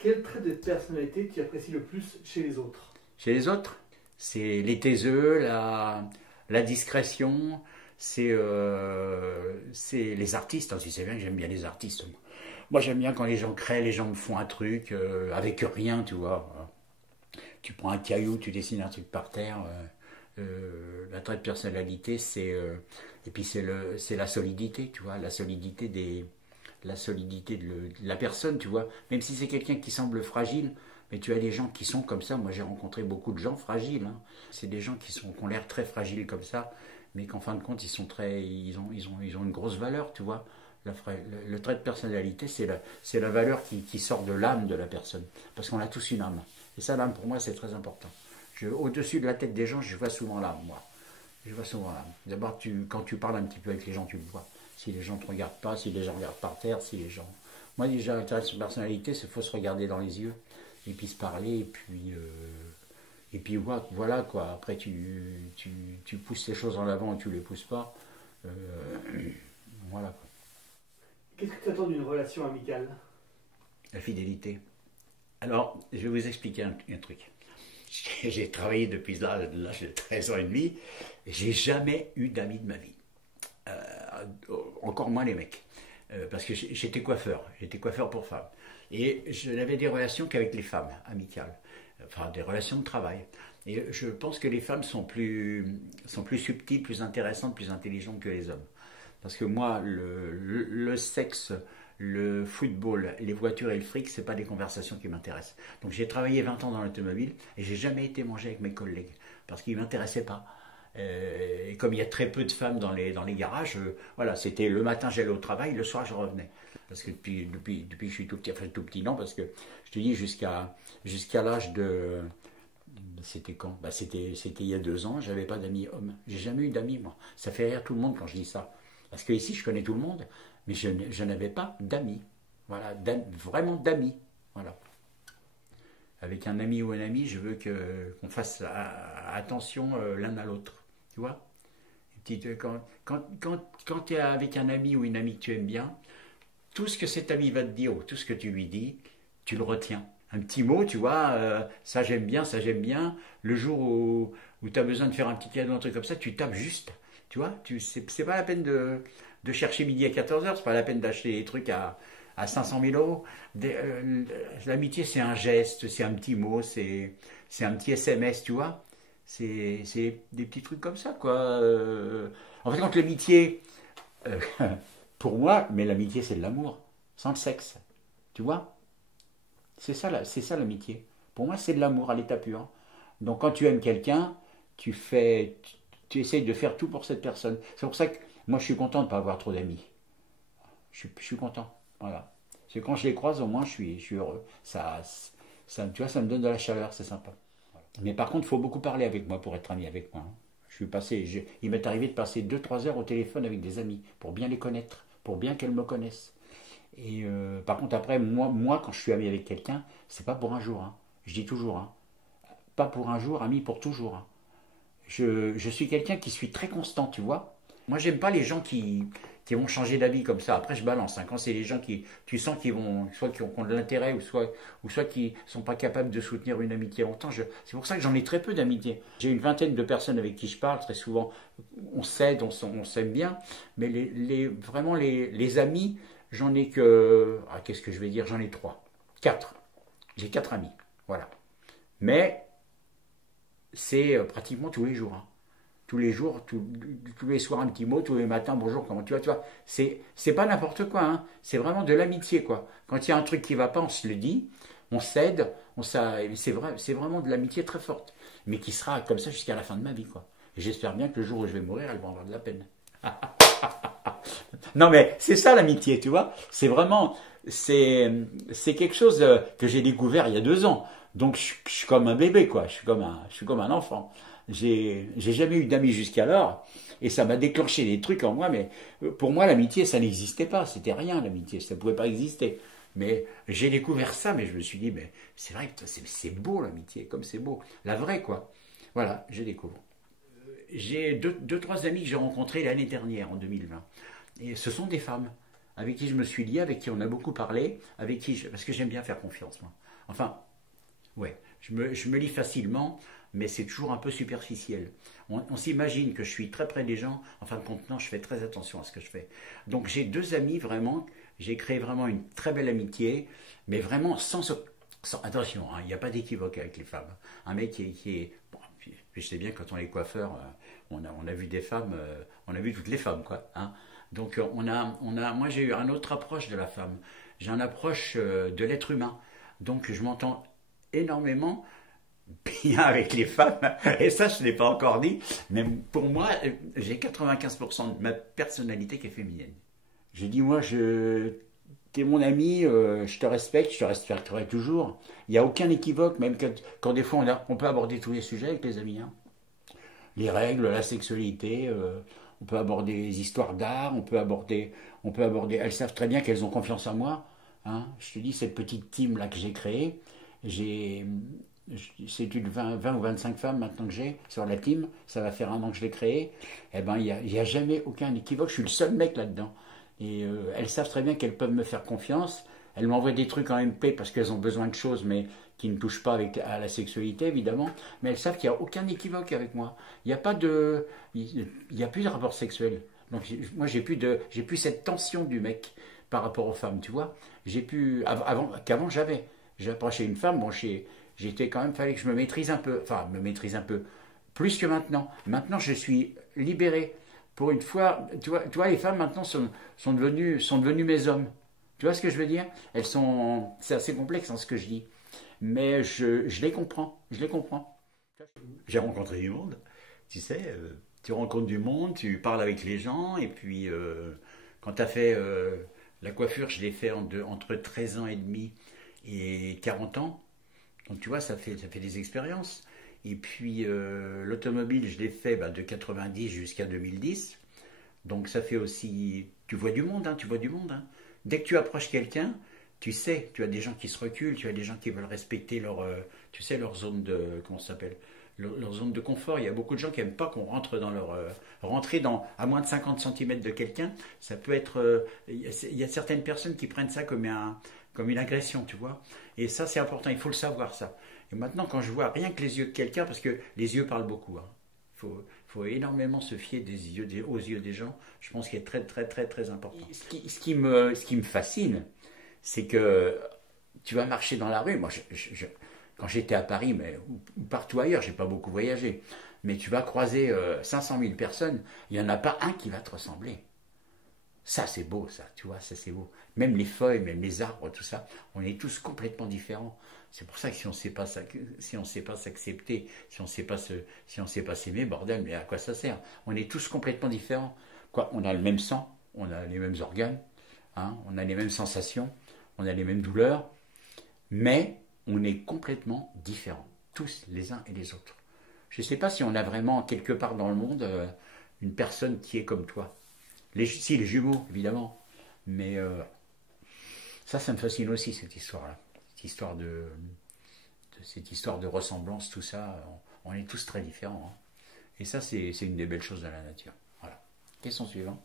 Quel trait de personnalité tu apprécies le plus chez les autres? Chez les autres, c'est les taiseux, la discrétion, c'est les artistes. Tu sais bien que j'aime bien les artistes. Moi, j'aime bien quand les gens créent, les gens me font un truc avec rien, tu vois. Tu prends un caillou, tu dessines un truc par terre. La trait de personnalité, et puis c'est la solidité, tu vois, la solidité de la personne, tu vois. Même si c'est quelqu'un qui semble fragile, mais tu as des gens qui sont comme ça. Moi, j'ai rencontré beaucoup de gens fragiles, hein. C'est des gens qui ont l'air très fragiles comme ça, mais qu'en fin de compte, ils ont une grosse valeur, tu vois. Le trait de personnalité, c'est la valeur qui sort de l'âme de la personne. Parce qu'on a tous une âme. Et ça, l'âme, pour moi, c'est très important. Au-dessus de la tête des gens, je vois souvent l'âme, moi. Je vois souvent l'âme. D'abord, quand tu parles un petit peu avec les gens, tu le vois. Si les gens ne te regardent pas, si les gens regardent par terre, si les gens... Moi, déjà, la personnalité, c'est qu'il faut se regarder dans les yeux, et puis se parler, et puis voilà, quoi. Après, tu pousses les choses en avant ou tu les pousses pas. Euh, voilà, quoi. Qu'est-ce que tu attends d'une relation amicale? La fidélité. Alors, je vais vous expliquer un truc. J'ai travaillé depuis l'âge de 13 ans et demi, et j'ai jamais eu d'amis de ma vie. Encore moins les mecs. Parce que j'étais coiffeur pour femmes. Et je n'avais des relations qu'avec les femmes, amicales. Enfin, des relations de travail. Et je pense que les femmes sont plus subtiles, plus intéressantes, plus intelligentes que les hommes. Parce que moi, le sexe, le football, les voitures et le fric, c'est pas des conversations qui m'intéressent. Donc j'ai travaillé 20 ans dans l'automobile et j'ai jamais été manger avec mes collègues parce qu'ils m'intéressaient pas. Et comme il y a très peu de femmes dans les garages, voilà, c'était le matin j'allais au travail, le soir je revenais. Parce que depuis que je suis tout petit, enfin tout petit non, parce que je te dis jusqu'à l'âge de... C'était quand? C'était il y a 2 ans, j'avais pas d'amis hommes. J'ai jamais eu d'amis, moi. Ça fait rire tout le monde quand je dis ça. Parce que ici, je connais tout le monde, mais je n'avais pas d'amis. Voilà, vraiment d'amis. Voilà. Avec un ami ou une amie, je veux qu'on fasse attention l'un à l'autre. Tu vois? Quand tu es avec un ami ou une amie que tu aimes bien, tout ce que cet ami va te dire ou tout ce que tu lui dis, tu le retiens. Un petit mot, tu vois, ça j'aime bien, ça j'aime bien. Le jour où tu as besoin de faire un petit cadeau, un truc comme ça, tu tapes juste. Tu vois, c'est pas la peine de chercher midi à 14h, c'est pas la peine d'acheter des trucs à 500 000 euros. L'amitié, c'est un geste, c'est un petit mot, c'est un petit SMS, tu vois. C'est des petits trucs comme ça, quoi. En fait, quand l'amitié, euh, pour moi, mais l'amitié, c'est de l'amour, sans le sexe. Tu vois? C'est ça l'amitié. Pour moi, c'est de l'amour à l'état pur. Donc, quand tu aimes quelqu'un, tu essayes de faire tout pour cette personne. C'est pour ça que moi, je suis content de ne pas avoir trop d'amis. Je suis content. Voilà. C'est quand je les croise, au moins, je suis heureux. Tu vois, ça me donne de la chaleur, c'est sympa. Mais par contre, il faut beaucoup parler avec moi pour être ami avec moi, hein. Il m'est arrivé de passer 2-3 heures au téléphone avec des amis pour bien les connaître, pour bien qu'elles me connaissent. Et par contre, après, moi, quand je suis ami avec quelqu'un, c'est pas pour un jour, hein. Je dis toujours, hein. Pas pour un jour, ami pour toujours, hein. Je suis quelqu'un qui suis très constant, tu vois. Moi, j'aime pas les gens qui vont changer d'avis comme ça. Après, je balance, hein. Quand c'est les gens tu sens qu'ils vont, soit qui ont de l'intérêt, ou soit qui sont pas capables de soutenir une amitié longtemps. C'est pour ça que j'en ai très peu d'amitié. J'ai une vingtaine de personnes avec qui je parle. Très souvent, on s'aide, on s'aime bien. Mais vraiment, les amis, j'en ai que... Ah, qu'est-ce que je vais dire? J'en ai 3. 4. J'ai 4 amis. Voilà. Mais c'est pratiquement tous les jours, hein. Tous les jours, tous les soirs un petit mot, tous les matins bonjour, comment tu vois, c'est pas n'importe quoi, hein. C'est vraiment de l'amitié, quoi. Quand il y a un truc qui va pas, on se le dit, on s'aide, c'est vraiment de l'amitié très forte, mais qui sera comme ça jusqu'à la fin de ma vie, quoi. Et j'espère bien que le jour où je vais mourir, elle va avoir de la peine. Non mais c'est ça l'amitié, tu vois. C'est vraiment, c'est quelque chose que j'ai découvert il y a 2 ans. Donc je suis comme un bébé, quoi. Je suis comme un enfant. J'ai jamais eu d'amis jusqu'alors et ça m'a déclenché des trucs en moi. Mais pour moi l'amitié ça n'existait pas. C'était rien l'amitié, ça pouvait pas exister. Mais j'ai découvert ça, mais je me suis dit, mais c'est vrai que c'est beau l'amitié, comme c'est beau, la vraie, quoi. Voilà, je découvre. J'ai deux, trois amis que j'ai rencontrés l'année dernière, en 2020. Et ce sont des femmes. avec qui je me suis lié, avec qui on a beaucoup parlé, parce que j'aime bien faire confiance, moi. Enfin, ouais, je me lie facilement, mais c'est toujours un peu superficiel. On s'imagine que je suis très près des gens, en fin de compte, non, je fais très attention à ce que je fais. Donc j'ai deux amis vraiment, j'ai créé vraiment une très belle amitié, mais vraiment attention, hein, il n'y a pas d'équivoque avec les femmes. Un mec qui est bon, puis je sais bien quand on est coiffeur, on a vu des femmes, on a vu toutes les femmes, quoi. Hein. Donc moi j'ai eu une autre approche de la femme. J'ai une approche de l'être humain. Donc je m'entends énormément bien avec les femmes, et ça je ne l'ai pas encore dit, mais pour moi, j'ai 95% de ma personnalité qui est féminine. Je dis, moi, t'es mon ami, je te respecte, je te respecterai toujours. Il n'y a aucun équivoque, même quand des fois on peut aborder tous les sujets avec les amis. Hein. Les règles, la sexualité, on peut aborder les histoires d'art, on peut aborder. Elles savent très bien qu'elles ont confiance en moi. Hein. Je te dis, cette petite team là que j'ai créée, j'ai c'est une 20 ou 25 femmes maintenant que j'ai sur la team, ça va faire un an que je l'ai créée, eh ben, il n'y a jamais aucun équivoque, je suis le seul mec là-dedans. Et elles savent très bien qu'elles peuvent me faire confiance, elles m'envoient des trucs en MP parce qu'elles ont besoin de choses, mais qui ne touchent pas à la sexualité évidemment, mais elles savent qu'il n'y a aucun équivoque avec moi. Il n'y a pas de... Il n'y a plus de rapport sexuel. Donc moi j'ai plus cette tension du mec par rapport aux femmes, tu vois. Qu'avant j'ai approché une femme, bon j'étais quand même, fallait que je me maîtrise un peu, enfin me maîtrise un peu, plus que maintenant. Maintenant je suis libéré. Pour une fois, tu vois les femmes maintenant sont devenues mes hommes. Tu vois ce que je veux dire? C'est assez complexe hein, ce que je dis. Mais je les comprends, je les comprends. J'ai rencontré du monde, tu sais, tu rencontres du monde, tu parles avec les gens, et puis quand tu as fait la coiffure, je l'ai fait entre 13 ans et demi et 40 ans. Donc tu vois, ça fait des expériences. Et puis l'automobile, je l'ai fait de 90 jusqu'à 2010. Donc ça fait aussi... Tu vois du monde, hein, tu vois du monde. Hein. Dès que tu approches quelqu'un, tu sais, tu as des gens qui se reculent, tu as des gens qui veulent respecter tu sais, leur zone de... Comment ça s'appelle? Leur zone de confort. Il y a beaucoup de gens qui n'aiment pas qu'on rentre dans rentrer à moins de 50 cm de quelqu'un, ça peut être... il y a certaines personnes qui prennent ça comme une agression, tu vois. Et ça, c'est important, il faut le savoir, ça. Et maintenant, quand je vois rien que les yeux de quelqu'un, parce que les yeux parlent beaucoup, hein. Faut énormément se fier aux yeux des gens. Je pense qu'il est très, très, très, très important. Ce qui me fascine, c'est que tu vas marcher dans la rue. Moi, quand j'étais à Paris, mais ou partout ailleurs, j'ai pas beaucoup voyagé, mais tu vas croiser 500 000 personnes, il n'y en a pas un qui va te ressembler. Ça, c'est beau, ça, tu vois, ça, c'est beau. Même les feuilles, même les arbres, tout ça, on est tous complètement différents. C'est pour ça que si on ne sait pas s'accepter, si on ne sait pas s'aimer, bordel, mais à quoi ça sert? On est tous complètement différents. Quoi, on a le même sang, on a les mêmes organes, hein, on a les mêmes sensations, on a les mêmes douleurs, mais on est complètement différents, tous les uns et les autres. Je ne sais pas si on a vraiment quelque part dans le monde une personne qui est comme toi. Si, les jumeaux, évidemment. Mais ça me fascine aussi, cette histoire-là. Cette histoire de ressemblance, tout ça. On est tous très différents. Hein. Et ça, c'est une des belles choses de la nature. Voilà. Question suivante.